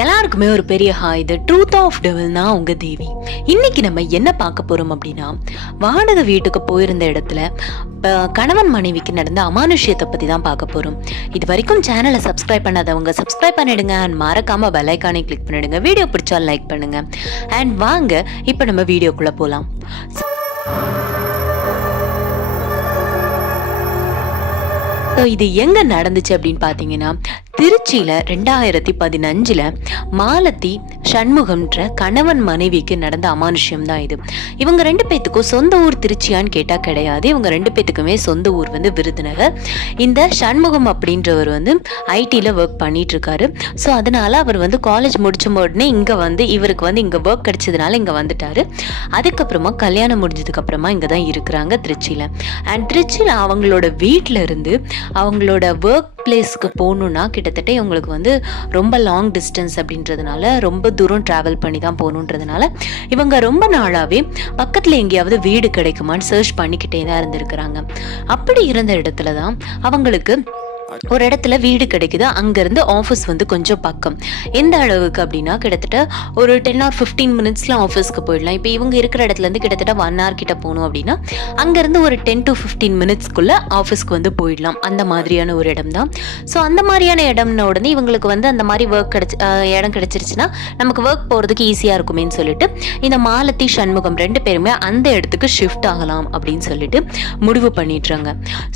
எல்லாருக்குமே ஒரு பெரிய ஹாய். இது ட்ரூத் ஆஃப் டெவில்னா உங்க தேவி. இன்னைக்கு நம்ம என்ன பார்க்க போறோம் அப்படின்னா, வாடகை வீட்டுக்கு போயிருந்த இடத்துல கணவன் மனைவிக்கு நடந்த அமானுஷ்யத்தை பத்தி தான் பார்க்க போறோம். இது வரைக்கும் சேனலை சப்ஸ்கிரைப் பண்ணாதவங்க சப்ஸ்கிரைப் பண்ணிடுங்க அண்ட் மறக்காம பெல் ஐகானை கிளிக் பண்ணிடுங்க. வீடியோ பிடிச்சா லைக் பண்ணுங்க அண்ட் வாங்க இப்போ நம்ம வீடியோக்குள்ள போலாம். இது எங்க நடந்துச்சு அப்படின்னு பாத்தீங்கன்னா, திருச்சியில 2015 மாலதி சண்முகம்ன்ற கணவன் மனைவிக்கு நடந்த அமானுஷ்யம் தான் இது. இவங்க ரெண்டு பேத்துக்கும் சொந்த ஊர் திருச்சியான்னு கேட்டா கிடையாது. இவங்க ரெண்டு பேத்துக்குமே சொந்த ஊர் விருதுநகர். இந்த சண்முகம் அப்படின்றவர் ஐடில ஒர்க் பண்ணிட்டு இருக்காரு. ஸோ அதனால அவர் காலேஜ் முடிச்ச உடனே இங்க இவருக்கு இங்க ஒர்க் கிடைச்சதுனால இங்க வந்துட்டாரு. அதுக்கப்புறமா கல்யாணம் முடிஞ்சதுக்கு அப்புறமா இங்க தான் இருக்கிறாங்க திருச்சியில. அண்ட் திருச்சியில அவங்களோட வீட்டுல இருந்து அவங்களோட ஒர்க் பிளேஸ்க்கு போகணுன்னா கிட்டத்தட்ட இவங்களுக்கு ரொம்ப லாங் டிஸ்டன்ஸ் அப்படின்றதுனால ரொம்ப தூரம் டிராவல் பண்ணி தான் போகணுன்றதுனால இவங்க ரொம்ப நாளாவே பக்கத்துல எங்கேயாவது வீடு கிடைக்குமான்னு சர்ச் பண்ணிக்கிட்டே தான் இருந்திருக்கிறாங்க. அப்படி இருந்த இடத்துல தான் அவங்களுக்கு ஒரு இடத்துல வீடு கிடைக்குது. அங்கேருந்து ஆஃபீஸ் கொஞ்சம் பக்கம். எந்த அளவுக்கு அப்படின்னா கிட்டத்தட்ட ஒரு 10 or 15 மினிட்ஸில் ஆஃபீஸ்க்கு போயிடலாம். இப்போ இவங்க இருக்கிற இடத்துலேருந்து கிட்டத்தட்ட 1 hour கிட்ட போகணும் அப்படின்னா அங்கேருந்து ஒரு 10 to 15 மினிட்ஸ்க்குள்ளே ஆஃபீஸ்க்கு போயிடலாம். அந்த மாதிரியான ஒரு இடம் தான். ஸோ அந்த மாதிரியான இடம்ன உடனே இவங்களுக்கு அந்த மாதிரி ஒர்க் இடம் கிடைச்சிருச்சுன்னா நமக்கு ஒர்க் போகிறதுக்கு ஈஸியாக இருக்குமேன்னு சொல்லிட்டு இந்த மாலதி சண்முகம் 2 பேருமே அந்த இடத்துக்கு ஷிஃப்ட் ஆகலாம் அப்படின்னு சொல்லிட்டு முடிவு பண்ணிடுறாங்க.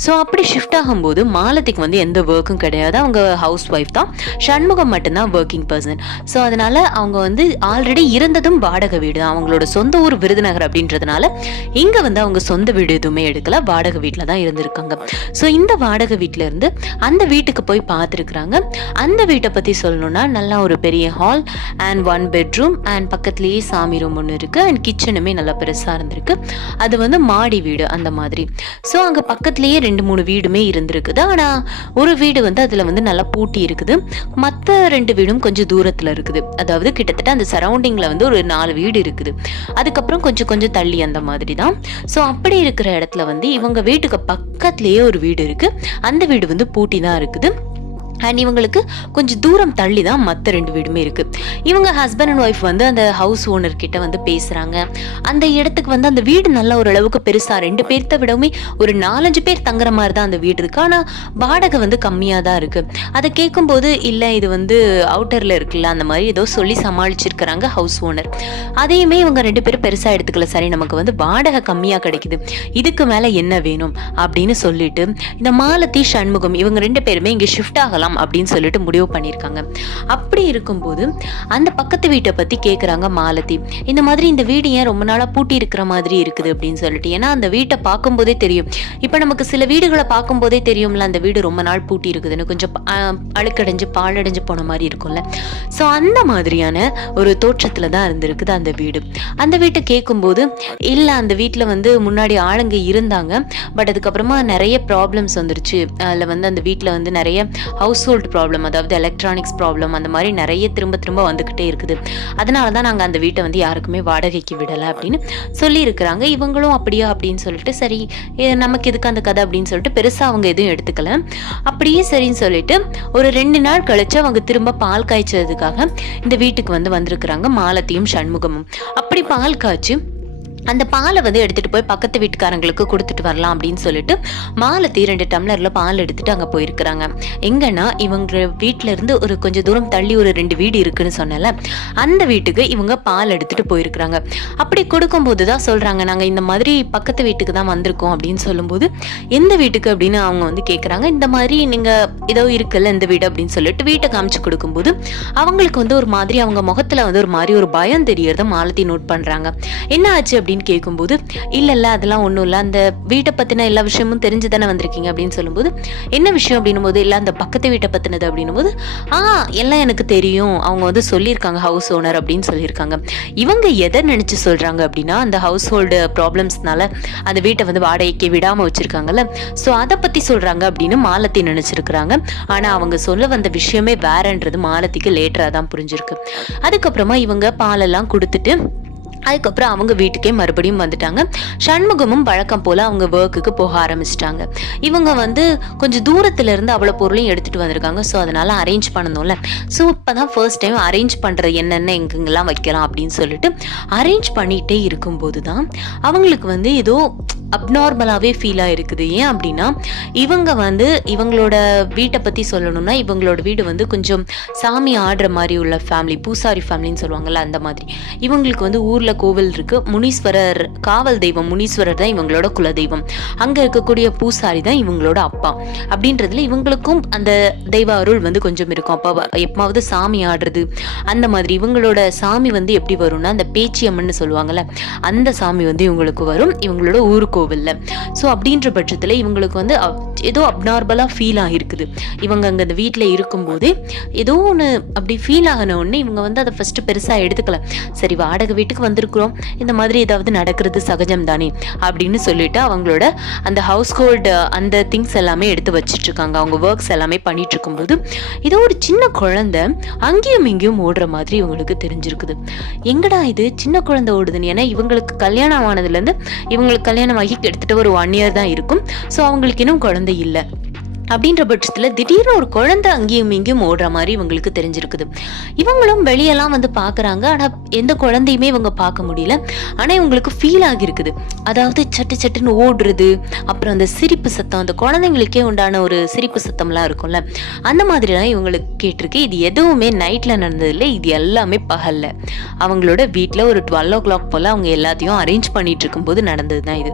ஸோ அப்படி ஷிஃப்ட் ஆகும்போது மாலதிக்கு எந்த ஒர்க்கும் கிடையாது. அவங்க ஹவுஸ் ஒய்ஃப் தான். சண்முகம் மட்டும்தான் ஒர்க்கிங் பர்சன். ஸோ அதனால அவங்க ஆல்ரெடி இருந்ததும் வாடகை வீடு. அவங்களோட சொந்த ஊர் விருதுநகர் அப்படின்றதுனால இங்க அவங்க சொந்த வீடு எதுவுமே எடுக்கல, வாடகை வீட்டில் தான் இருந்திருக்காங்க. ஸோ இந்த வாடகை வீட்டில இருந்து அந்த வீட்டுக்கு போய் பார்த்துருக்குறாங்க. அந்த வீட்டை பத்தி சொல்லணும்னா நல்லா ஒரு பெரிய ஹால் அண்ட் 1 bedroom அண்ட் பக்கத்துலேயே சாமி ரூம் ஒன்று இருக்கு அண்ட் கிச்சனுமே நல்லா பெருசா இருந்திருக்கு. அது மாடி வீடு அந்த மாதிரி. ஸோ அங்க பக்கத்துலேயே 2-3 வீடுமே இருந்திருக்குது. ஆனா ஒரு வீடு அதுல நல்லா பூட்டி இருக்குது. மற்ற 2 வீடும் கொஞ்சம் தூரத்துல இருக்குது. அதாவது கிட்டத்தட்ட அந்த சரௌண்டிங்ல ஒரு 4 வீடு இருக்குது. அதுக்கப்புறம் கொஞ்சம் கொஞ்சம் தள்ளி அந்த மாதிரி தான். ஸோ அப்படி இருக்கிற இடத்துல இவங்க வீட்டுக்கு பக்கத்துலயே ஒரு வீடு இருக்கு. அந்த வீடு பூட்டி தான் இருக்குது. அண்ட் இவங்களுக்கு கொஞ்சம் தூரம் தள்ளி தான் மற்ற 2 வீடுமே இருக்கு. இவங்க ஹஸ்பண்ட் அண்ட் ஒய்ஃப் அந்த ஹவுஸ் ஓனர் கிட்ட பேசுறாங்க. அந்த இடத்துக்கு அந்த வீடு நல்ல ஓரளவுக்கு பெருசா 2 பேர்த்த விடவுமே ஒரு 4-5 பேர் தங்குற மாதிரி தான் அந்த வீடு இருக்கு. ஆனா வாடகை கம்மியா தான் இருக்கு. அதை கேட்கும்போது இல்ல இது அவுட்டர்ல இருக்குல்ல அந்த மாதிரி ஏதோ சொல்லி சமாளிச்சிருக்கிறாங்க ஹவுஸ் ஓனர். அதையுமே இவங்க 2 பேரும் பெருசா எடுத்துக்கல. சரி நமக்கு வாடகை கம்மியா கிடைக்குது, இதுக்கு மேல என்ன வேணும் அப்படின்னு சொல்லிட்டு இந்த மாலதி சண்முகம் இவங்க 2 பேருமே இங்க ஷிஃப்ட் ஆகலாம் அப்படின்னு சொல்லிட்டு முடிவு பண்ணிருக்காங்க. அப்படி இருக்கும்போது அந்த பக்கத்து வீட்டை பத்தி கேக்குறாங்க மாலதி. இந்த மாதிரி இந்த வீடு ஏன் ரொம்ப நாளா பூட்டி இருக்கிற மாதிரி இருக்குது அப்படின்னு சொல்லிட்டு. ஏன்னா அந்த வீட்டை பார்க்கும் போதே தெரியும். இப்ப நமக்கு சில வீடுகளை பார்க்கும் போதே தெரியும்ல அந்த வீடு ரொம்ப நாள் பூட்டி இருக்குதுன்னு, கொஞ்சம் அழுக்கடைஞ்சு பாழடைஞ்சு போன மாதிரி இருக்கும்ல. ஸோ அந்த மாதிரியான ஒரு தோற்றத்துல தான் இருந்திருக்குது அந்த வீடு. அந்த வீட்டை கேட்கும்போது இல்ல அந்த வீட்டுல முன்னாடி ஆளுங்க இருந்தாங்க, பட் அதுக்கப்புறமா நிறைய ப்ராப்ளம்ஸ் வந்துருச்சு. அதுல அந்த வீட்டுல நிறைய ஹவுஸ் ஹோல்ட் ப்ராப்ளம், அதாவது எலக்ட்ரானிக்ஸ் ப்ராப்ளம் அந்த மாதிரி நிறைய திரும்ப வந்துகிட்டே இருக்குது. அதனால தான் நாங்கள் அந்த வீட்டை யாருக்குமே வாடகைக்கு விடலை அப்படின்னு சொல்லி இருக்கிறாங்க. இவங்களும் அப்படியா அப்படின்னு சொல்லிட்டு சரி நமக்கு எதுக்கு அந்த கதை அப்படின்னு சொல்லிட்டு பெருசாக அவங்க எதுவும் எடுத்துக்கல. அப்படியே சரின்னு சொல்லிட்டு ஒரு 2 நாள் கழிச்சு அவங்க திரும்ப பால் காய்ச்சதுக்காக இந்த வீட்டுக்கு வந்திருக்கிறாங்க மாலதியும் சண்முகமும். அப்படி பால் காய்ச்சி அந்த பாலை எடுத்துட்டு போய் பக்கத்து வீட்டுக்காரங்களுக்கு கொடுத்துட்டு வரலாம் அப்படின்னு சொல்லிட்டு மாலதி 2 டம்ளர்ல பால் எடுத்துட்டு அங்க போயிருக்கிறாங்க. எங்கன்னா இவங்க வீட்டுல இருந்து ஒரு கொஞ்சம் தூரம் தள்ளி ஒரு 2 வீடு இருக்குன்னு சொன்னல, அந்த வீட்டுக்கு இவங்க பால் எடுத்துட்டு போயிருக்கிறாங்க. அப்படி கொடுக்கும் போதுதான் சொல்றாங்க நாங்க இந்த மாதிரி பக்கத்து வீட்டுக்கு தான் வந்திருக்கோம் அப்படின்னு சொல்லும்போது எந்த வீட்டுக்கு அப்படின்னு அவங்க கேக்குறாங்க. இந்த மாதிரி நீங்க ஏதோ இருக்குல்ல இந்த வீடு அப்படின்னு சொல்லிட்டு வீட்டை காமிச்சு கொடுக்கும்போது அவங்களுக்கு ஒரு மாதிரி அவங்க முகத்துல ஒரு மாதிரி ஒரு பயம் தெரியறத மாலதி நோட் பண்றாங்க. என்ன ஆச்சு அப்படின்னு கேட்கும்போது இல்ல அதெல்லாம் ஒண்ணும் இல்ல, அந்த வீட்டை பத்தின எல்லா விஷயமும் தெரிஞ்சுதானே வந்திருக்கீங்க அப்படின்னு சொல்லும்போது என்ன விஷயம் அப்படின்னும் போது இல்ல அந்த பக்கத்து வீட்டை பத்தினது அப்படின்னும் போது எல்லாம் எனக்கு தெரியும், அவங்க சொல்லியிருக்காங்க ஹவுஸ் ஓனர் அப்படின்னு சொல்லியிருக்காங்க. இவங்க எதை நினைச்சு சொல்றாங்க அப்படின்னா அந்த ஹவுஸ் ஹோல்டு ப்ராப்ளம்ஸ்னால அந்த வீட்டை வாடகைக்கு விடாம வச்சிருக்காங்கல்ல, ஸோ அதை பத்தி சொல்றாங்க அப்படின்னு மாலதி நினைச்சிருக்கிறாங்க. ஆனா அவங்க சொல்ல வந்த விஷயமே வேறன்றது மாலதிக்கு லேட்டரா தான் புரிஞ்சிருக்கு. அதுக்கப்புறமா இவங்க பாலெல்லாம் கொடுத்துட்டு அதுக்கப்புறம் அவங்க வீட்டுக்கே மறுபடியும் வந்துட்டாங்க. சண்முகமும் வழக்கம் போல அவங்க ஒர்க்குக்கு போக ஆரம்பிச்சிட்டாங்க. இவங்க வந்து கொஞ்சம் தூரத்துல இருந்து அவ்வளோ பொருளையும் எடுத்துட்டு வந்திருக்காங்க. ஸோ அதனால அரேஞ்ச் பண்ணணும்ல. ஸோ இப்போதான் ஃபர்ஸ்ட் டைம் அரேஞ்ச் பண்ற என்னென்ன எங்கெங்கெல்லாம் வைக்கலாம் அப்படின்னு சொல்லிட்டு அரேஞ்ச் பண்ணிட்டே இருக்கும்போது தான் அவங்களுக்கு வந்து ஏதோ அப்நார்மலாகவே ஃபீலாக இருக்குது. ஏன் அப்படின்னா இவங்க வந்து இவங்களோட வீட்டை பற்றி சொல்லணும்னா இவங்களோட வீடு வந்து கொஞ்சம் சாமி ஆடுற மாதிரி உள்ள ஃபேமிலி, பூசாரி ஃபேமிலின்னு சொல்லுவாங்கள்ல, அந்த மாதிரி. இவங்களுக்கு வந்து ஊரில் கோவில் இருக்குது. முனீஸ்வரர், காவல் தெய்வம் முனீஸ்வரர் தான் இவங்களோட குலதெய்வம். அங்கே இருக்கக்கூடிய பூசாரி தான் இவங்களோட அப்பா. அப்படின்றதுல இவங்களுக்கும் அந்த தெய்வ அருள் வந்து கொஞ்சம் இருக்கும். அப்போ எப்பமாவது சாமி ஆடுறது அந்த மாதிரி. இவங்களோட சாமி வந்து எப்படி வரும்னா அந்த பேச்சியம்மன்னு சொல்லுவாங்கள்ல, அந்த சாமி வந்து இவங்களுக்கு வரும் இவங்களோட ஊருக்கு கோவில்ல. ஸோ அப்படின்ற பட்சத்தில் இவங்களுக்கு வந்து ஏதோ அப்நார்மலாக ஃபீல் ஆகிருக்குது. இவங்க அங்கே அந்த வீட்டில் இருக்கும்போது ஏதோ ஒன்று அப்படி ஃபீல் ஆகின உடனே இவங்க வந்து அதை ஃபஸ்ட்டு பெருசாக எடுத்துக்கல. சரி, வாடகை வீட்டுக்கு வந்திருக்கிறோம், இந்த மாதிரி ஏதாவது நடக்கிறது சகஜம் தானே அப்படின்னு சொல்லிட்டு அவங்களோட அந்த ஹவுஸ் ஹோல்டு அந்த திங்ஸ் எல்லாமே எடுத்து வச்சுட்டு இருக்காங்க. அவங்க ஒர்க்ஸ் எல்லாமே பண்ணிட்டு இருக்கும்போது ஏதோ ஒரு சின்ன குழந்தை அங்கேயும் இங்கேயும் ஓடுற மாதிரி இவங்களுக்கு தெரிஞ்சிருக்குது. எங்கடா இது சின்ன குழந்தை ஓடுதுன்னு. ஏன்னா இவங்களுக்கு கல்யாணம் ஆனதுலேருந்து இவங்களுக்கு கல்யாணம் ஆகி கிட்டத்தட்ட ஒரு 1 year தான் இருக்கும். ஸோ அவங்களுக்கு இன்னும் குழந்தை இல்லை. அப்படின்ற பட்சத்தில் திடீர்னு ஒரு குழந்தை அங்கேயும் இங்கேயும் ஓடுற மாதிரி இவங்களுக்கு தெரிஞ்சிருக்குது. இவங்களும் வெளியெல்லாம் வந்து பார்க்குறாங்க. ஆனால் எந்த குழந்தையுமே இவங்க பார்க்க முடியல. ஆனால் இவங்களுக்கு ஃபீல் ஆகிருக்குது. அதாவது சட்டு சட்டுன்னு ஓடுறது, அப்புறம் அந்த சிரிப்பு சத்தம், அந்த குழந்தைங்களுக்கே உண்டான ஒரு சிரிப்பு சத்தம்லாம் இருக்கும்ல, அந்த மாதிரிலாம் இவங்களுக்கு கேட்டிருக்கு. இது எதுவுமே நைட்டில் நடந்ததில்லை, இது எல்லாமே பகலில் அவங்களோட வீட்டில் ஒரு 12 o'clock போல் அவங்க எல்லாத்தையும் அரேஞ்ச் பண்ணிட்டு இருக்கும்போது நடந்தது தான் இது.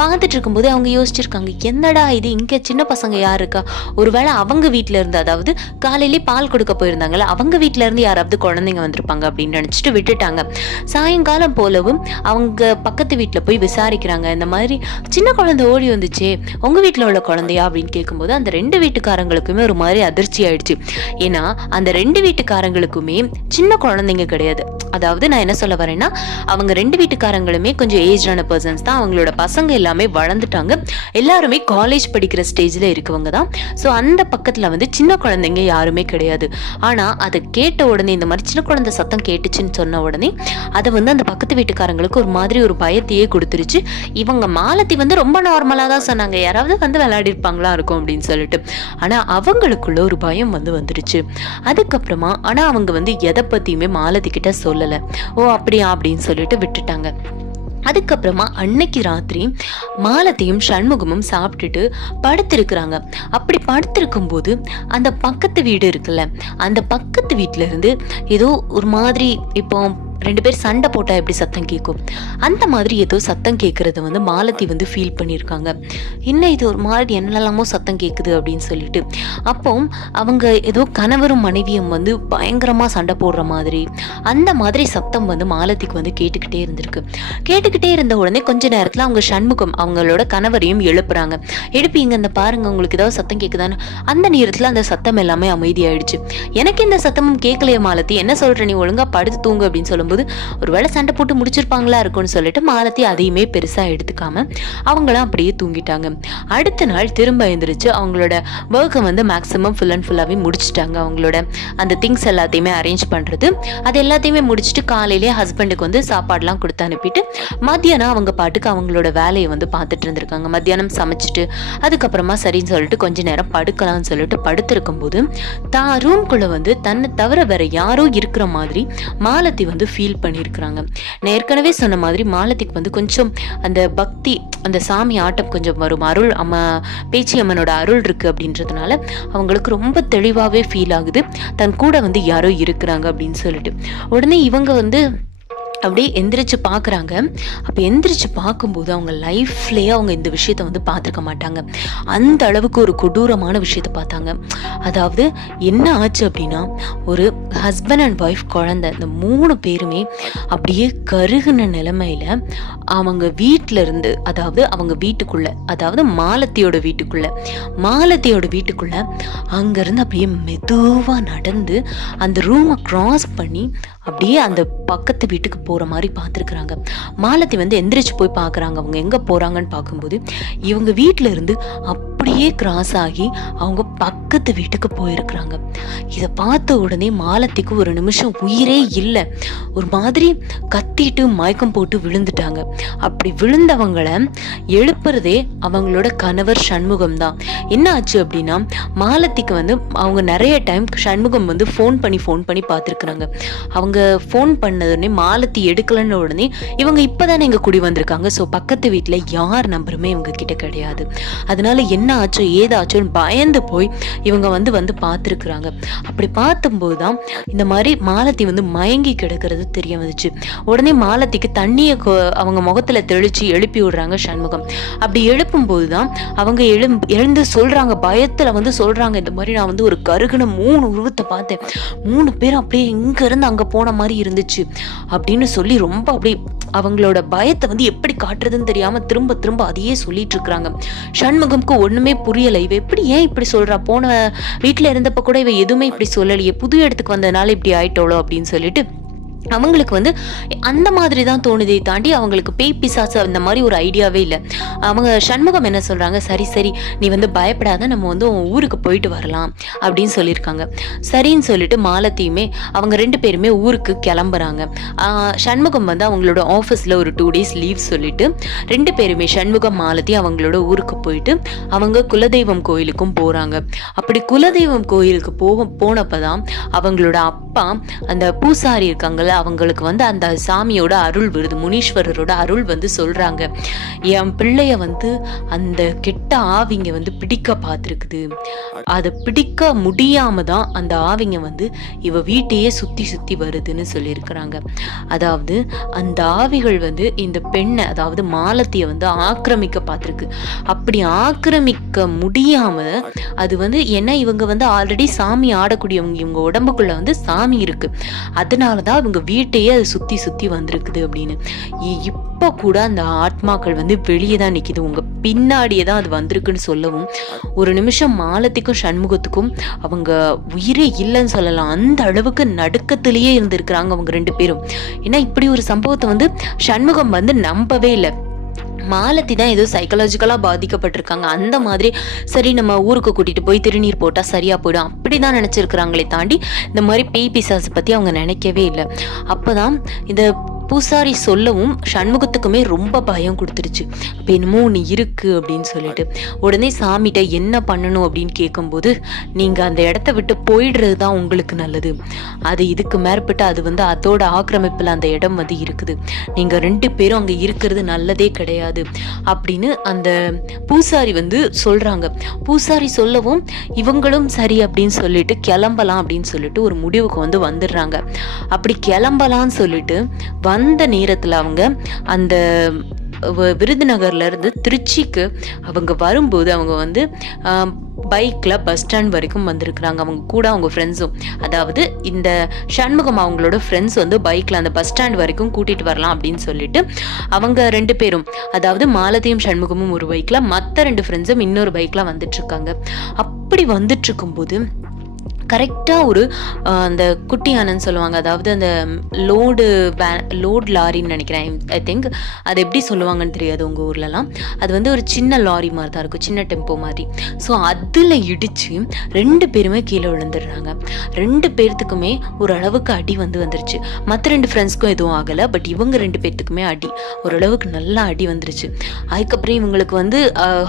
பார்த்துட்டு இருக்கும்போது அவங்க யோசிச்சிருக்காங்க, என்னடா இது, இங்கே சின்ன பசங்க யாரு, ஒருவேளை அவங்க வீட்டுல இருந்து, அதாவது காலையிலே பால் கொடுக்க போயிருந்தாங்கல்ல, அவங்க வீட்டுல இருந்து யாராவது குழந்தைங்க வந்திருப்பாங்க அப்படின்னு நினைச்சிட்டு விட்டுட்டாங்க. சாயங்காலம் போலவும் அவங்க பக்கத்து வீட்டுல போய் விசாரிக்கிறாங்க. இந்த மாதிரி சின்ன குழந்தை ஓடி வந்துச்சே, உங்க வீட்டுல உள்ள குழந்தையா அப்படின்னு கேட்கும்போது அந்த 2 வீட்டுக்காரங்களுக்குமே ஒரு மாதிரி அதிர்ச்சி ஆயிடுச்சு. ஏன்னா அந்த 2 வீட்டுக்காரங்களுக்குமே சின்ன குழந்தைங்க கிடையாது. அதாவது நான் என்ன சொல்ல வரேன்னா, அவங்க 2 வீட்டுக்காரங்களுமே கொஞ்சம் ஏஜ்டான பர்சன்ஸ் தான். அவங்களோட பசங்க எல்லாமே வளர்ந்துட்டாங்க. எல்லாருமே காலேஜ் படிக்கிற ஸ்டேஜ்ல இருக்கவங்க தான். ஸோ அந்த பக்கத்துல வந்து சின்ன குழந்தைங்க யாருமே கிடையாது. ஆனா அதை கேட்ட உடனே, இந்த மாதிரி சின்ன குழந்தை சத்தம் கேட்டுச்சுன்னு சொன்ன உடனே அதை வந்து அந்த பக்கத்து வீட்டுக்காரங்களுக்கு ஒரு மாதிரி ஒரு பயத்தையே கொடுத்துருச்சு. இவங்க மாலத்தி வந்து ரொம்ப நார்மலா தான் சொன்னாங்க, யாராவது வந்து விளையாடி இருப்பாங்களா இருக்கும் அப்படின்னு சொல்லிட்டு. ஆனா அவங்களுக்குள்ள ஒரு பயம் வந்து வந்துருச்சு. அதுக்கப்புறமா ஆனா அவங்க வந்து எதை பத்தியுமே மாலத்தி கிட்ட சொல்லல. ஓ அப்படியா அப்படின்னு சொல்லிட்டு விட்டுட்டாங்க. அதுக்கப்புறமா அன்னைக்கு ராத்திரி மாலத்தையும் சண்முகமும் சாப்பிட்டுட்டு படுத்திருக்கிறாங்க. அப்படி படுத்திருக்கும் போது அந்த பக்கத்து வீடு இருக்குல்ல, அந்த பக்கத்து வீட்டுல இருந்து ஏதோ ஒரு மாதிரி, இப்போ 2 பேர் சண்டை போட்டா எப்படி சத்தம் கேட்கும், அந்த மாதிரி ஏதோ சத்தம் கேட்கறத வந்து மாலத்தி வந்து ஃபீல் பண்ணியிருக்காங்க. என்ன இது ஒரு மாதிரி என்னெல்லாமோ சத்தம் கேட்குது அப்படின்னு சொல்லிட்டு. அப்போ அவங்க ஏதோ கணவரும் மனைவியும் வந்து பயங்கரமா சண்டை போடுற மாதிரி அந்த மாதிரி சத்தம் வந்து மாலத்திக்கு வந்து கேட்டுக்கிட்டே இருந்திருக்கு. கேட்டுக்கிட்டே இருந்த உடனே கொஞ்ச நேரத்துல அவங்க சண்முகம் அவங்களோட கணவரையும் எழுப்புறாங்க. எழுப்பிங்க, இந்த பாருங்க உங்களுக்கு ஏதாவது சத்தம் கேட்குதான்னு. அந்த நேரத்துல அந்த சத்தம் எல்லாமே அமைதியாயிடுச்சு. எனக்கு இந்த சத்தமும் கேட்கலையே மாலத்தி, என்ன சொல்ற, நீ ஒழுங்கா படுத்து தூங்கு அப்படின்னு சொல்லும்போது ஒருவேளை சண்டை போட்டு முடிச்சிருப்பாங்களா இருக்கும்னு சொல்லிட்டு மாலத்தி அதையுமே பெருசா எடுத்துக்காம அவங்களும் அப்படியே தூங்கிட்டாங்க. அடுத்த நாள் திரும்ப எழுந்திரிச்சு அவங்களோட ஒர்க்கை வந்து மேக்ஸிமம் ஃபுல் அண்ட் ஃபுல்லாவே முடிச்சுட்டாங்க. அவங்களோட அந்த திங்ஸ் எல்லாத்தையுமே அரேஞ்ச் பண்றது அது எல்லாத்தையுமே முடிச்சுட்டு காலையிலேயே ஹஸ்பண்டுக்கு வந்து சாப்பாடுலாம் கொடுத்து அனுப்பிட்டு மத்தியானம் அவங்க பாட்டுக்கு அவங்களோட வேலையை வந்து பார்த்துட்டு இருந்திருக்காங்க. மத்தியானம் சமைச்சிட்டு அதுக்கப்புறமா சரின்னு சொல்லிட்டு கொஞ்ச நேரம் படுக்கலாம்னு சொல்லிட்டு படுத்திருக்கும் போது தான் ரூம்குள்ள வந்து தன்னை தவிர வேற யாரோ இருக்கிற மாதிரி மாலத்தி வந்து ஃபீல் பண்ணியிருக்கிறாங்க. நான் ஏற்கனவே சொன்ன மாதிரி மாலத்திக்கு வந்து கொஞ்சம் அந்த பக்தி, அந்த சாமி ஆட்டம் கொஞ்சம் வரும், அருள் அம்மா பேச்சி அம்மனோட அருள் இருக்கு அப்படின்றதுனால அவங்களுக்கு ரொம்ப தெளிவாகவே ஃபீல் ஆகுது தன் கூட வந்து யாரோ இருக்கிறாங்க அப்படின்னு சொல்லிட்டு. உடனே இவங்க வந்து அப்படியே எந்திரிச்சு பார்க்குறாங்க. அப்போ எந்திரிச்சு பார்க்கும்போது அவங்க லைஃப்லேயே அவங்க இந்த விஷயத்த வந்து பார்த்துருக்க மாட்டாங்க. அந்த அளவுக்கு ஒரு கொடூரமான விஷயத்த பார்த்தாங்க. அதாவது என்ன ஆச்சு அப்படின்னா, ஒரு ஹஸ்பண்ட் அண்ட் ஒய்ஃப் குழந்தை, இந்த 3 பேருமே அப்படியே கருகுன நிலைமையில அவங்க வீட்டில இருந்து, அதாவது அவங்க வீட்டுக்குள்ள, அதாவது மாலத்தியோட வீட்டுக்குள்ள அங்கேருந்து அப்படியே மெதுவாக நடந்து அந்த ரூமை கிராஸ் பண்ணி அப்படியே அந்த பக்கத்து வீட்டுக்கு போற மாதிரி பார்த்துருக்குறாங்க. மாலதி வந்து எந்திரிச்சு போய் பார்க்குறாங்க. அவங்க எங்க போறாங்கன்னு பார்க்கும்போது இவங்க வீட்டுல இருந்து அப்படியே கிராஸ் ஆகி அவங்க பக்கத்து வீட்டுக்கு போயிருக்கிறாங்க. இதை பார்த்த உடனே மாலத்திக்கு ஒரு நிமிஷம் உயிரே இல்லை, ஒரு மாதிரி கத்திட்டு மயக்கம் போட்டு விழுந்துட்டாங்க. அப்படி விழுந்தவங்களை எழுப்புறதே அவங்களோட கணவர் சண்முகம் தான். என்ன ஆச்சு அப்படின்னா, மாலத்திக்கு வந்து அவங்க நிறைய டைம் சண்முகம் வந்து ஃபோன் பண்ணி பார்த்துருக்குறாங்க. அவங்க ஃபோன் பண்ணதுடனே மாலத்தி எடுக்கலன்னு உடனே இவங்க இப்போதானே எங்க குடி வந்திருக்காங்க, ஸோ பக்கத்து வீட்டில் யார் நம்பருமே இவங்க கிட்ட கிடையாது. அதனால என்ன ஆச்சோ ஏதாச்சோன்னு பயந்து போய் இவங்க வந்து பார்த்துருக்குறாங்க. அப்படி பார்த்தும்போது தான் இந்த மாதிரி மாலத்தி வந்து மயங்கி கிடக்கிறது தெரிய வந்துச்சு. உடனே மாலத்திக்கு தண்ணியை அவங்க முகத்துல தெளிச்சு எழுப்பி விடுறாங்க சண்முகம். அப்படி எழுப்பும்போது தான் அவங்க எழுந்து சொல்றாங்க, பயத்துல வந்து சொல்றாங்க, இந்த மாதிரி நான் வந்து ஒரு கருகுன 3 உருவத்தை பார்த்தேன், 3 பேர் அப்படியே இங்க இருந்து அங்க போன மாதிரி இருந்துச்சு அப்படின்னு சொல்லி ரொம்ப அப்படி அவங்களோட பயத்தை வந்து எப்படி காட்டுறதுன்னு தெரியாம திரும்ப திரும்ப அதையே சொல்லிட்டு இருக்கிறாங்க. சண்முகம்க்கு ஒண்ணுமே புரியல. இவ எப்படி ஏன் இப்படி சொல்றா, போன வீட்டுல இருந்தப்ப கூட இவ எதுவுமே இப்படி சொல்லலையே, புது இடத்துக்கு வந்ததுனால இப்படி ஆயிட்டோளோ அப்படின்னு சொல்லிட்டு அவங்களுக்கு வந்து அந்த மாதிரி தான் தோணுதே தாண்டி அவங்களுக்கு பேய் பிசாசு அந்த மாதிரி ஒரு ஐடியாவே இல்லை. அவங்க சண்முகம் என்ன சொல்றாங்க, சரி சரி நீ வந்து பயப்படாத, நம்ம வந்து ஊருக்கு போயிட்டு வரலாம் அப்படின்னு சொல்லியிருக்காங்க. சரின்னு சொல்லிட்டு மாலத்தியுமே அவங்க 2 பேருமே ஊருக்கு கிளம்புறாங்க. சண்முகம் வந்து அவங்களோட ஆஃபீஸில் ஒரு 2 days லீவ் சொல்லிட்டு 2 பேருமே சண்முகம் மாலத்தி அவங்களோட ஊருக்கு போயிட்டு அவங்க குலதெய்வம் கோயிலுக்கும் போகிறாங்க. அப்படி குலதெய்வம் கோயிலுக்கு போனப்பதான் அவங்களோட அப்பா அந்த பூசாரி இருக்காங்கல்ல, அவங்களுக்கு வந்து அந்த சாமியோட அருள் வருது, முனீஸ்வரரோட அருள் வந்து சொல்றாங்க, என் பிள்ளைய வந்து அந்த கெட்ட ஆவிங்க வந்து பிடிக்க பார்த்துருக்குது, அதை பிடிக்க முடியாம தான் அந்த ஆவிங்க வந்து இவ வீட்டையே சுத்தி சுத்தி வருதுன்னு சொல்லியிருக்கிறாங்க. அதாவது அந்த ஆவிகள் வந்து இந்த பெண்ணை, அதாவது மாலத்திய வந்து ஆக்கிரமிக்க பார்த்துருக்கு. அப்படி ஆக்கிரமிக்க முடியாம அது வந்து ஏன்னா இவங்க வந்து ஆல்ரெடி சாமி ஆடக்கூடியவங்க, இவங்க உடம்புக்குள்ள வந்து சாமி இருக்கு, அதனாலதான் இவங்க வீட்டையே அது சுத்தி சுத்தி வந்திருக்குது அப்படின்னு. இப்ப கூட அந்த ஆத்மாக்கள் வந்து வெளியே தான் நிக்குது, உங்க பின்னாடியே தான் அது வந்திருக்குன்னு சொல்லவும் ஒரு நிமிஷம் மாலத்திக்கும் சண்முகத்துக்கும் அவங்க உயிரே இல்லைன்னு சொல்லலாம், அந்த அளவுக்கு நடுக்கத்திலேயே இருந்திருக்கிறாங்க அவங்க 2 பேரும். ஏன்னா இப்படி ஒரு சம்பவத்தை வந்து சண்முகம் வந்து நம்பவே இல்லை. மாலத்தி தான் ஏதோ சைக்கலாஜிக்கலா பாதிக்கப்பட்டிருக்காங்க, அந்த மாதிரி சரி நம்ம ஊருக்கு கூட்டிட்டு போய் திருநீர் போட்டா சரியா போயிடும் அப்படிதான் நினைச்சிருக்கிறாங்களே தாண்டி இந்த மாதிரி பேய் பிசாசு பத்தி அவங்க நினைக்கவே இல்லை. அப்பதான் இந்த பூசாரி சொல்லவும் சண்முகத்துக்குமே ரொம்ப பயம் கொடுத்துருச்சு. அப்போ என்னமோ ஒன்று இருக்கு அப்படின்னு சொல்லிட்டு உடனே சாமிகிட்ட என்ன பண்ணணும் அப்படின்னு கேட்கும்போது, நீங்கள் அந்த இடத்த விட்டு போயிடுறது தான் உங்களுக்கு நல்லது, அது இதுக்கு மேற்பட்டு அது வந்து அதோட ஆக்கிரமிப்பில் அந்த இடம் வந்து இருக்குது, நீங்கள் 2 பேரும் அங்கே இருக்கிறது நல்லதே கிடையாது அப்படின்னு அந்த பூசாரி வந்து சொல்கிறாங்க. பூசாரி சொல்லவும் இவங்களும் சரி அப்படின்னு சொல்லிட்டு கிளம்பலாம் அப்படின்னு சொல்லிட்டு ஒரு முடிவுக்கு வந்து வந்துடுறாங்க. அப்படி கிளம்பலான்னு சொல்லிட்டு அந்த நேரத்துல அவங்க அந்த விருதுநகர்ல இருந்து திருச்சிக்கு அவங்க வரும்போது அவங்க வந்து பைக்ல பஸ் ஸ்டாண்ட் வரைக்கும் வந்திருக்கிறாங்க. அவங்க கூட அவங்க ஃப்ரெண்ட்ஸும், அதாவது இந்த சண்முகம் அவங்களோட ஃப்ரெண்ட்ஸ் வந்து பைக்ல அந்த பஸ் ஸ்டாண்ட் வரைக்கும் கூட்டிட்டு வரலாம் அப்படின்னு சொல்லிட்டு அவங்க 2 பேரும், அதாவது மாலதியும் சண்முகமும் ஒரு பைக்ல, மற்ற 2 ஃப்ரெண்ட்ஸும் இன்னொரு பைக்ல வந்துட்டு இருக்காங்க. அப்படி வந்துட்டு இருக்கும்போது கரெக்டாக ஒரு அந்த குட்டி யானைன்னு சொல்லுவாங்க, அதாவது அந்த லோட் லாரின்னு நினைக்கிறேன், ஐ திங்க் அது எப்படி சொல்லுவாங்கன்னு தெரியாது உங்கள் ஊர்லலாம், அது வந்து ஒரு சின்ன லாரி மாதிரி தான் இருக்கும், சின்ன டெம்போ மாதிரி. ஸோ அதில் இடித்து 2 பேருமே கீழே விழுந்துடுறாங்க. 2 பேர்த்துக்குமே ஓரளவுக்கு அடி வந்துருச்சு. மற்ற 2 ஃப்ரெண்ட்ஸ்க்கும் எதுவும் ஆகலை, பட் இவங்க 2 பேர்த்துக்குமே அடி ஓரளவுக்கு நல்லா அடி வந்துருச்சு. அதுக்கப்புறம் இவங்களுக்கு வந்து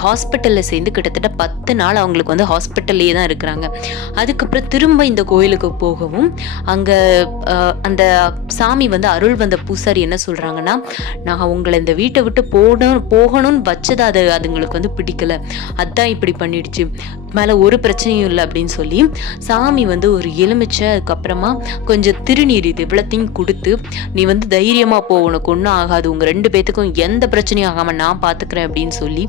ஹாஸ்பிட்டலில் சேர்ந்து கிட்டத்தட்ட 10 நாள் அவங்களுக்கு வந்து ஹாஸ்பிட்டல்லையே தான் இருக்கிறாங்க. அதுக்கப்புறம் திரும்ப இந்த கோயிலுக்கு போகவும் அங்க அந்த சாமி வந்து அருள் வந்த பூசாரி என்ன சொல்றாங்கன்னா, நான் உங்களை இந்த வீட்டை விட்டு போகணும்னு வச்சது அதுங்களுக்கு வந்து பிடிக்கல, அதான் இப்படி பண்ணிடுச்சு, மேல ஒரு பிரச்சனையும் இல்லை அப்படின்னு சொல்லி சாமி வந்து ஒரு எலுமிச்சை அதுக்கப்புறமா கொஞ்சம் திருநீர் இது இவ்வளத்தையும் கொடுத்து, நீ வந்து தைரியமா போ, உனக்கு ஒன்றும் ஆகாது, உங்க 2 பேத்துக்கும் எந்த பிரச்சனையும் ஆகாம நான் பாத்துக்கிறேன் அப்படின்னு சொல்லி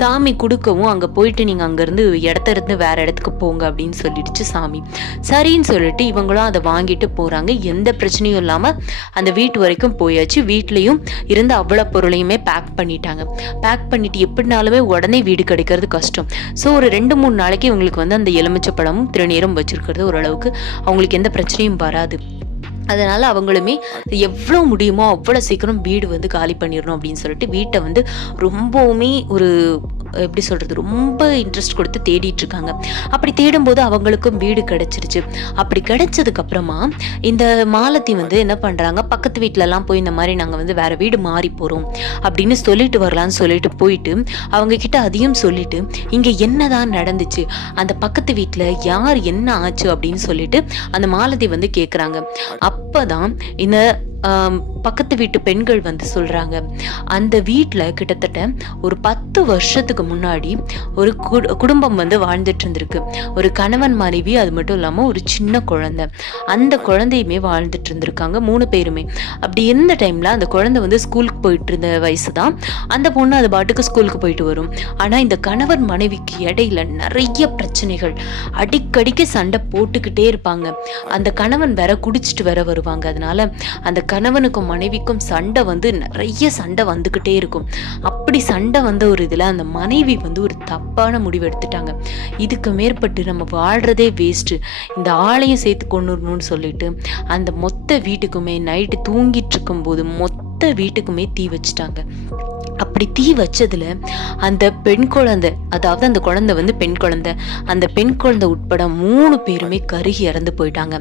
சாமி கொடுக்கவும் அங்க போயிட்டு நீங்க அங்க இருந்து இருந்து வேற இடத்துக்கு போங்க அப்படின்னு சொல்லிடுச்சு சாமி. சரின்னு சொல்லிட்டு இவங்களும் அதை வாங்கிட்டு போறாங்க. எந்த பிரச்சனையும் இல்லாம அந்த வீட்டு வரைக்கும் போயாச்சு. வீட்லயும் இருந்த அவ்வளவு பொருளையுமே பேக் பண்ணிட்டாங்க. பேக் பண்ணிட்டு எப்படினாலுமே உடனே வீடு கிடைக்கிறது கஷ்டம். ஸோ ஒரு 2-3 நாளைக்கு இவங்களுக்கு வந்து அந்த எலுமிச்சை பழமும் திருநீரும் வச்சிருக்கிறது ஓரளவுக்கு அவங்களுக்கு எந்த பிரச்சனையும் வராது. அதனால அவங்களுமே எவ்வளோ முடியுமோ அவ்வளோ சீக்கிரம் வீடு வந்து காலி பண்ணிடணும் அப்படின்னு சொல்லிட்டு வீட்டை வந்து ரொம்பவுமே ஒரு எப்படி சொல்கிறது, ரொம்ப இன்ட்ரெஸ்ட் கொடுத்து தேடிட்டு இருக்காங்க. அப்படி தேடும்போது அவங்களுக்கும் வீடு கிடைச்சிருச்சு. அப்படி கிடைச்சதுக்கப்புறமா இந்த மாலத்தி வந்து என்ன பண்ணுறாங்க, பக்கத்து வீட்டிலலாம் போய் இந்த மாதிரி நாங்கள் வந்து வேறு வீடு மாறி போகிறோம் அப்படின்னு சொல்லிட்டு வரலான்னு சொல்லிட்டு போயிட்டு அவங்க கிட்ட அதையும் சொல்லிட்டு இங்கே என்னதான் நடந்துச்சு, அந்த பக்கத்து வீட்டில் யார் என்ன ஆச்சு அப்படின்னு சொல்லிட்டு அந்த மாலதி வந்து கேட்குறாங்க. அப்போதான் இந்த பக்கத்து வீட்டு பெண்கள் வந்து சொல்கிறாங்க, அந்த வீட்டில் கிட்டத்தட்ட ஒரு 10 வருஷத்துக்கு முன்னாடி ஒரு குடும்பம் வந்து வாழ்ந்துட்டு இருந்திருக்கு. ஒரு கணவன் மனைவி, அது மட்டும் இல்லாமல் ஒரு சின்ன குழந்தை. அந்த குழந்தையுமே வாழ்ந்துட்டு இருந்திருக்காங்க 3 பேருமே. அப்படி இருந்த டைமில் அந்த குழந்தை வந்து ஸ்கூலுக்கு போயிட்டு இருந்த வயசு தான். அந்த பொண்ணு அது பாட்டுக்கு ஸ்கூலுக்கு போயிட்டு வரும். ஆனால் இந்த கணவன் மனைவிக்கு இடையில நிறைய பிரச்சனைகள், அடிக்கடிக்கு சண்டை போட்டுக்கிட்டே இருப்பாங்க. அந்த கணவன் வேற குடிச்சிட்டு வேற வருவாங்க. அதனால அந்த கணவனுக்கும் மனைவிக்கும் சண்டை வந்து நிறைய சண்டை வந்துக்கிட்டே இருக்கும். அப்படி சண்டை வந்த ஒரு இதில் அந்த மனைவி வந்து ஒரு தப்பான முடிவு எடுத்துட்டாங்க. இதுக்கு மேற்பட்டு நம்ம வாழ்றதே வேஸ்ட்டு, இந்த ஆளையும் சேர்த்து கொண்டுடணும்னு சொல்லிட்டு அந்த மொத்த வீட்டுக்குமே நைட்டு தூங்கிட்டு இருக்கும்போது மொத்த வீட்டுக்குமே தீ வச்சுட்டாங்க. அப்படி தீ வச்சதுல அந்த பெண் குழந்தை, அதாவது அந்த குழந்தை வந்து பெண் குழந்தை, அந்த பெண் குழந்தை உட்பட 3 பேருமே கருகி இறந்து போயிட்டாங்க.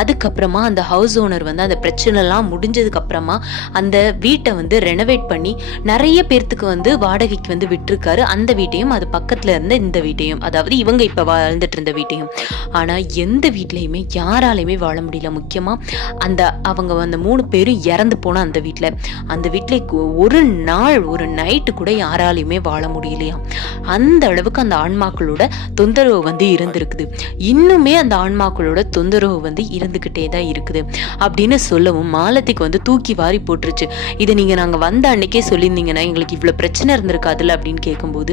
அதுக்கப்புறமா அந்த ஹவுஸ் ஓனர் வந்து அந்த பிரச்சனைலாம் முடிஞ்சதுக்கு அப்புறமா அந்த வீட்டை வந்து ரெனோவேட் பண்ணி நிறைய பேர்த்துக்கு வந்து வாடகைக்கு வந்து விட்டுருக்காரு. அந்த வீட்டையும் அது பக்கத்துல இருந்த இந்த வீட்டையும், அதாவது இவங்க இப்ப வாழ்ந்துட்டு இருந்த வீட்டையும். ஆனா எந்த வீட்லயுமே யாராலையுமே வாழ முடியல. முக்கியமா அந்த அவங்க அந்த 3 பேரும் இறந்து போன அந்த வீட்டுல ஒரு நாள் ஒரு நைட்டு கூட யாராலையுமே வாழ முடியலையா. அந்த அளவுக்கு அந்த ஆன்மாக்களோட தொந்தரவு வந்து இருந்திருக்குது. இன்னுமே அந்த ஆன்மாக்களோட தொந்தரவு வந்து இருந்துகிட்டே தான் இருக்குது அப்படின்னு சொல்லவும் மாலத்திக்கு வந்து தூக்கி வாரி போட்டுருச்சு. இதை நீங்க நாங்க வந்த அன்னைக்கே சொல்லியிருந்தீங்கன்னா எங்களுக்கு இவ்வளவு பிரச்சனை இருந்திருக்காதுல்ல அப்படின்னு கேட்கும்போது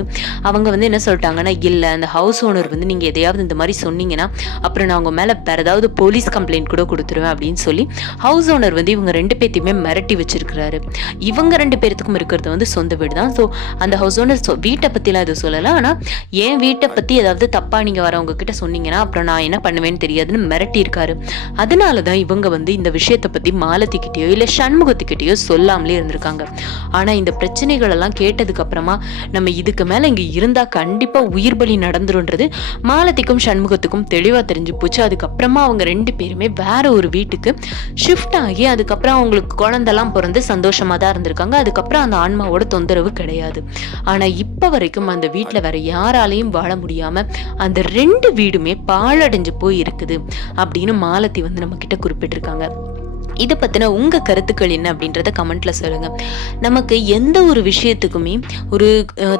அவங்க வந்து என்ன சொல்லிட்டாங்கன்னா, இல்ல அந்த ஹவுஸ் ஓனர் வந்து நீங்க எதையாவது இந்த மாதிரி சொன்னீங்கன்னா அப்புறம் நான் உங்க மேல வேற ஏதாவது போலீஸ் கம்ப்ளைண்ட் கூட கொடுத்துருவேன் அப்படின்னு சொல்லி ஹவுஸ் ஓனர் வந்து இவங்க 2 பேர்த்தையுமே மிரட்டி வச்சிருக்கிறாரு. இவங்க 2 பேர்த்துக்கும் இருக்கிறது வந்து சொந்த வீடு தான். ஸோ அந்த ஹவுஸ் ஓனர் வீட்டை பற்றிலாம் எதுவும் சொல்லலை. ஆனால் என் வீட்டை பற்றி ஏதாவது தப்பாக நீங்கள் வரவங்க கிட்ட சொன்னீங்கன்னா அப்புறம் நான் என்ன பண்ணுவேன்னு தெரியாதுன்னு மிரட்டி இருக்காரு. அதனால தான் இவங்க வந்து இந்த விஷயத்தை பற்றி மாலத்திக்கிட்டேயோ இல்லை சண்முகத்துக்கிட்டேயோ சொல்லாமலே இருந்திருக்காங்க. ஆனால் இந்த பிரச்சனைகள் எல்லாம் கேட்டதுக்கு அப்புறமா நம்ம இதுக்கு மேலே இங்கே இருந்தால் கண்டிப்பாக உயிர் பலி நடந்துருன்றது மாலத்திக்கும் சண்முகத்துக்கும் தெளிவாக தெரிஞ்சு போச்சு. அதுக்கப்புறமா அவங்க 2 பேருமே வேற ஒரு வீட்டுக்கு ஷிஃப்ட் ஆகி அதுக்கப்புறம் அவங்களுக்கு குழந்தெல்லாம் பிறந்து சந்தோஷமா தான் இருந்திருக்காங்க. அதுக்கப்புறம் அந்த ஆன்மாவோட தொந்தரவு கிடையாது. ஆனா இப்ப வரைக்கும் அந்த வீட்டுல வேற யாராலையும் வாழ முடியாம அந்த 2 வீடுமே பாழடைஞ்சு போய் இருக்குது அப்படின்னு மாலத்தி வந்து நம்ம கிட்ட குறிப்பிட்டிருக்காங்க. இதை பற்றின உங்கள் கருத்துக்கள் என்ன அப்படின்றத கமெண்ட்ல சொல்லுங்க. நமக்கு எந்த ஒரு விஷயத்துக்குமே ஒரு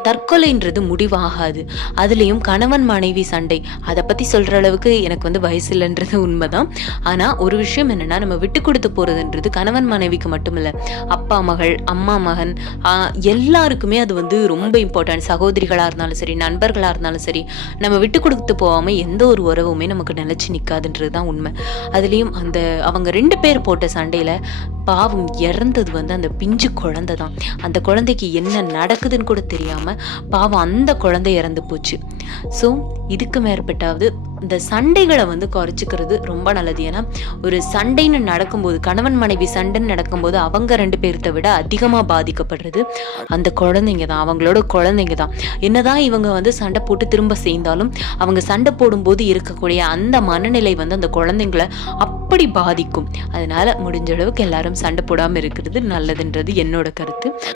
தற்கொலைன்றது முடிவாகாது. அதுலேயும் கணவன் மனைவி சண்டை அதை பற்றி சொல்கிற அளவுக்கு எனக்கு வந்து வயசு இல்லைன்றது உண்மைதான். ஆனால் ஒரு விஷயம் என்னென்னா, நம்ம விட்டு கொடுத்து போகிறதுன்றது கணவன் மனைவிக்கு மட்டும் இல்லை, அப்பா மகள், அம்மா மகன், எல்லாருக்குமே அது வந்து ரொம்ப இம்பார்ட்டன்ட். சகோதரிகளாக இருந்தாலும் சரி, நண்பர்களாக இருந்தாலும் சரி, நம்ம விட்டு கொடுத்து போகாமல் எந்த ஒரு உறவுமே நமக்கு நிலைச்சு நிற்காதுன்றது தான் உண்மை. அதுலேயும் அந்த அவங்க 2 பேர் போட்ட சண்டையில பாவம் இறந்தது வந்து அந்த பிஞ்சு குழந்தை தான். அந்த குழந்தைக்கு என்ன நடக்குதுன்னு கூட தெரியாம பாவம் அந்த குழந்தை இறந்து போச்சு. ஸோ இதுக்கு மேற்பட்டாவது இந்த சண்டைகளை வந்து குறைச்சிக்கிறது ரொம்ப நல்லது. ஏன்னா ஒரு சண்டைன்னு நடக்கும்போது, கணவன் மனைவி சண்டைன்னு நடக்கும்போது அவங்க 2 பேர்த்த விட அதிகமாக பாதிக்கப்படுறது அந்த குழந்தைங்க தான், அவங்களோட குழந்தைங்க தான். என்னதான் இவங்க வந்து சண்டை போட்டு திரும்ப சேர்ந்தாலும் அவங்க சண்டை போடும்போது இருக்கக்கூடிய அந்த மனநிலை வந்து அந்த குழந்தைங்களை அப்படி பாதிக்கும். அதனால முடிஞ்ச அளவுக்கு எல்லாரும் சண்டை போடாமல் இருக்கிறது நல்லதுன்றது என்னோட கருத்து.